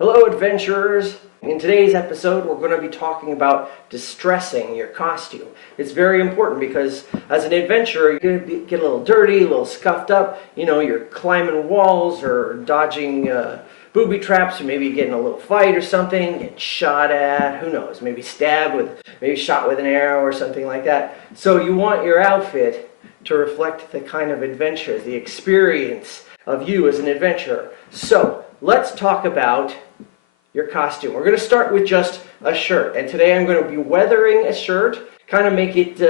Hello adventurers! In today's episode we're going to be talking about distressing your costume. It's very important because as an adventurer you're going to get a little dirty, a little scuffed up. You know, you're climbing walls or dodging booby traps, or maybe getting a little fight or something, getting shot at, who knows, maybe stabbed with, maybe shot with an arrow or something like that. So you want your outfit to reflect the kind of adventure, the experience of you as an adventurer. So let's talk about your costume. We're going to start with just a shirt, and today I'm going to be weathering a shirt, kind of make it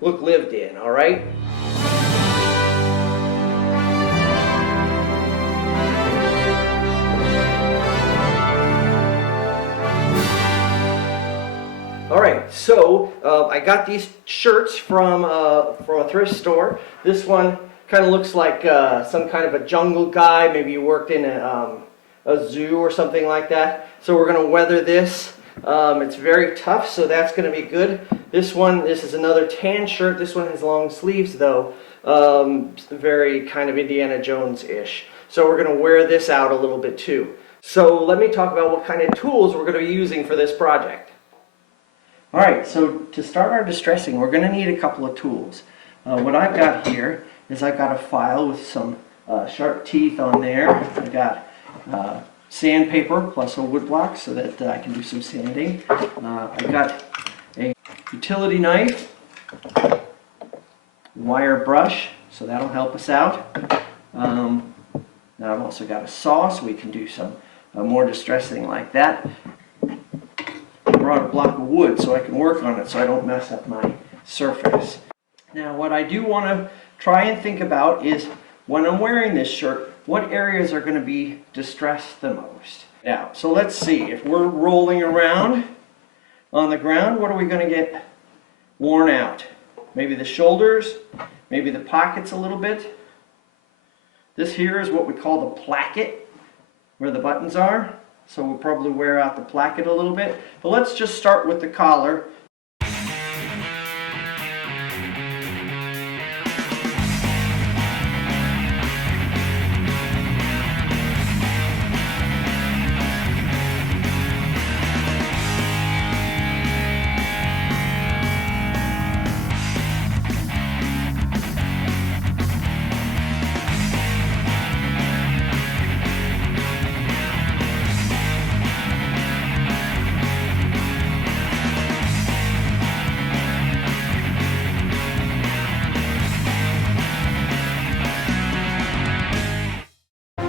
look lived in, all right? All right, so I got these shirts from a thrift store. This one kind of looks like some kind of a jungle guy. Maybe you worked in a zoo or something like that. So we're going to weather this. It's very tough, so that's going to be good. This is another tan shirt. This one has long sleeves though. Very kind of Indiana Jones-ish. So we're going to wear this out a little bit too. So let me talk about what kind of tools we're going to be using for this project. Alright, so to start our distressing, we're going to need a couple of tools. What I've got here is I've got a file with some sharp teeth on there. I've got sandpaper plus a wood block so that I can do some sanding. I've got a utility knife, wire brush, so that'll help us out. Now I've also got a saw so we can do some more distressing like that. I brought a block of wood so I can work on it so I don't mess up my surface. Now what I do want to try and think about is when I'm wearing this shirt, what areas are going to be distressed the most? Now, so let's see, if we're rolling around on the ground, what are we going to get worn out? Maybe the shoulders, maybe the pockets a little bit. This here is what we call the placket, where the buttons are. So we'll probably wear out the placket a little bit. But let's just start with the collar.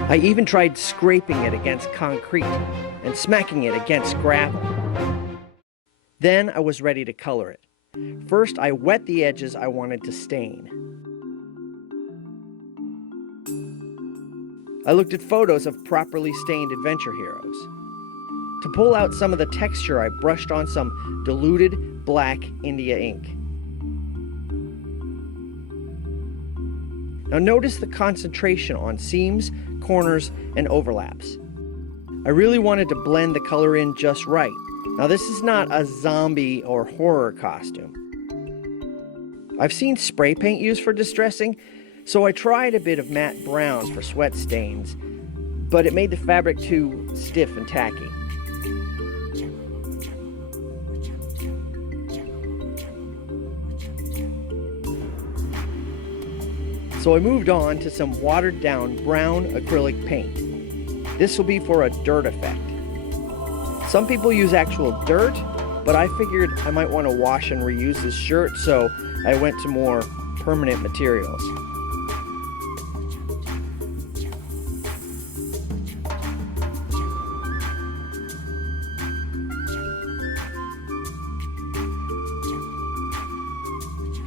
I even tried scraping it against concrete and smacking it against gravel. Then I was ready to color it. First, I wet the edges I wanted to stain. I looked at photos of properly stained adventure heroes. To pull out some of the texture, I brushed on some diluted black India ink. Now notice the concentration on seams, corners, and overlaps. I really wanted to blend the color in just right. Now this is not a zombie or horror costume. I've seen spray paint used for distressing, so I tried a bit of matte browns for sweat stains, but it made the fabric too stiff and tacky. So I moved on to some watered down brown acrylic paint. This will be for a dirt effect. Some people use actual dirt, but I figured I might want to wash and reuse this shirt, so I went to more permanent materials.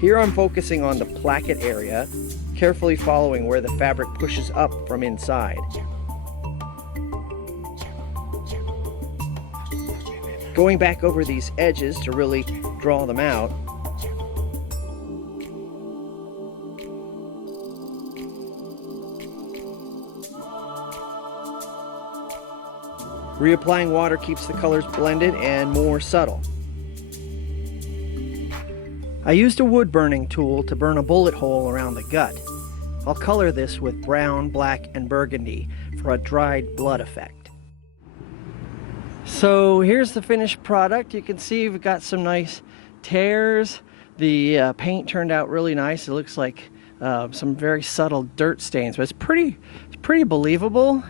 Here I'm focusing on the placket area, carefully following where the fabric pushes up from inside. Going back over these edges to really draw them out. Reapplying water keeps the colors blended and more subtle. I used a wood burning tool to burn a bullet hole around the gut. I'll color this with brown, black, and burgundy for a dried blood effect. So here's the finished product. You can see we've got some nice tears. The paint turned out really nice. It looks like some very subtle dirt stains, but it's pretty believable.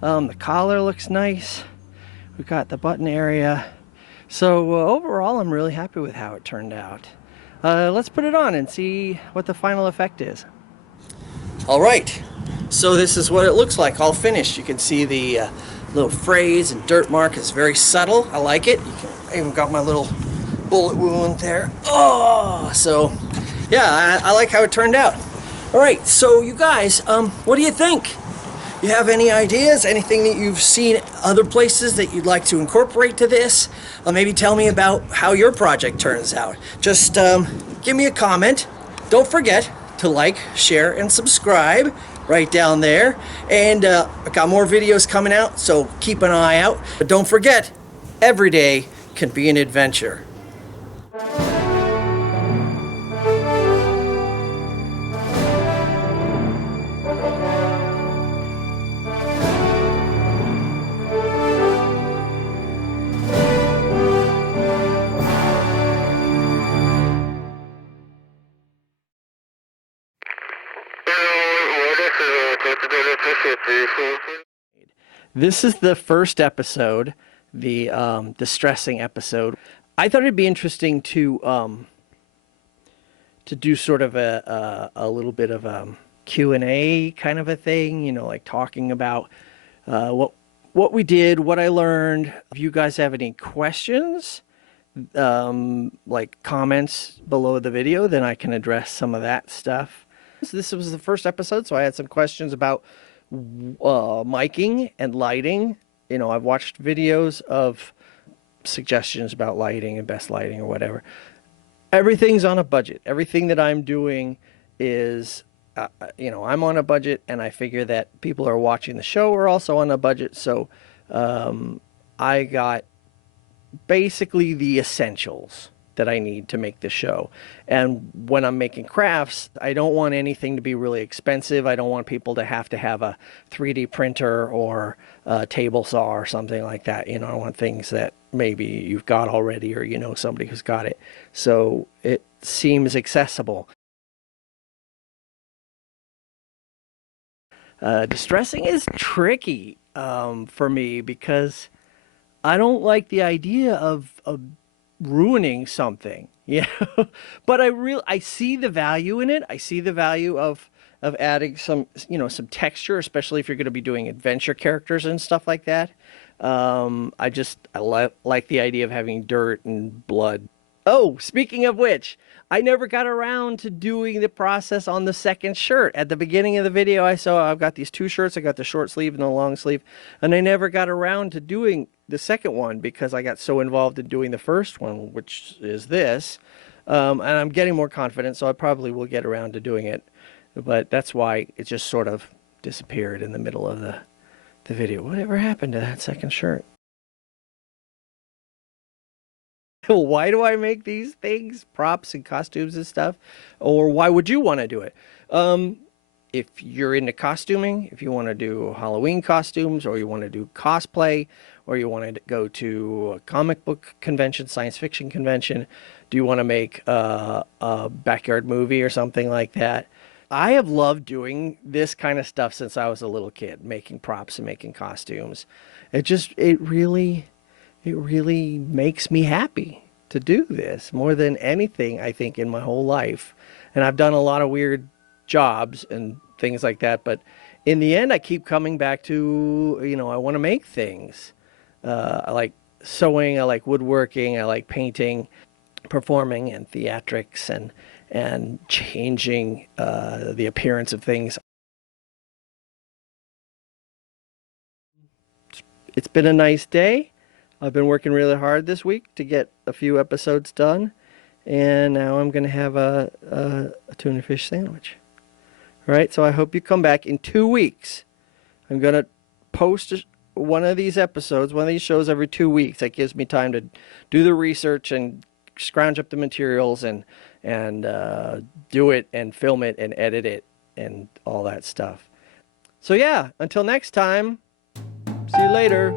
The collar looks nice. We've got the button area. So overall, I'm really happy with how it turned out. Let's put it on and see what the final effect is. All right, so this is what it looks like all finished. You can see the little phrase and dirt mark is very subtle. I like it. I even got my little bullet wound there. Oh, so yeah, I like how it turned out. All right, so you guys, what do you think? You have any ideas, anything that you've seen other places that you'd like to incorporate to this? Maybe tell me about how your project turns out. Just give me a comment. Don't forget to like, share, and subscribe right down there. And I've got more videos coming out, so keep an eye out. But don't forget, every day can be an adventure. This is the first episode, the distressing episode. I thought it'd be interesting to do sort of a little bit of a Q&A kind of a thing, you know, like talking about what we did, what I learned. If you guys have any questions, like comments below the video, then I can address some of that stuff. So this was the first episode, so I had some questions about miking and lighting. You know, I've watched videos of suggestions about lighting and best lighting or whatever. Everything's on a budget. Everything that I'm doing is, you know, I'm on a budget, and I figure that people are watching the show are also on a budget. So I got basically the essentials that I need to make the show. And when I'm making crafts, I don't want anything to be really expensive. I don't want people to have a 3D printer or a table saw or something like that. You know, I want things that maybe you've got already, or you know somebody who's got it. So it seems accessible. Distressing is tricky for me because I don't like the idea of ruining something, you know. But I see the value in it. I see the value of adding some, you know, some texture, especially if you're going to be doing adventure characters and stuff like that. I like the idea of having dirt and blood. Oh, speaking of which, I never got around to doing the process on the second shirt. At the beginning of the video, I've got these two shirts. I got the short sleeve and the long sleeve, and I never got around to doing the second one because I got so involved in doing the first one, which is this. And I'm getting more confident, so I probably will get around to doing it. But that's why it just sort of disappeared in the middle of the video. Whatever happened to that second shirt? Why do I make these things, props and costumes and stuff? Or why would you want to do it? If you're into costuming, if you want to do Halloween costumes, or you want to do cosplay, or you want to go to a comic book convention, science fiction convention, do you want to make a backyard movie or something like that? I have loved doing this kind of stuff since I was a little kid, making props and making costumes. It really makes me happy to do this more than anything, I think, in my whole life. And I've done a lot of weird jobs and things like that, but in the end I keep coming back to, you know, I want to make things. I like sewing, I like woodworking, I like painting, performing, and theatrics, and changing the appearance of things. It's been a nice day. I've been working really hard this week to get a few episodes done, and now I'm going to have a tuna fish sandwich. All right, so I hope you come back in 2 weeks. I'm going to post one of these episodes, one of these shows every 2 weeks. That gives me time to do the research and scrounge up the materials and do it and film it and edit it and all that stuff. So yeah, until next time, see you later.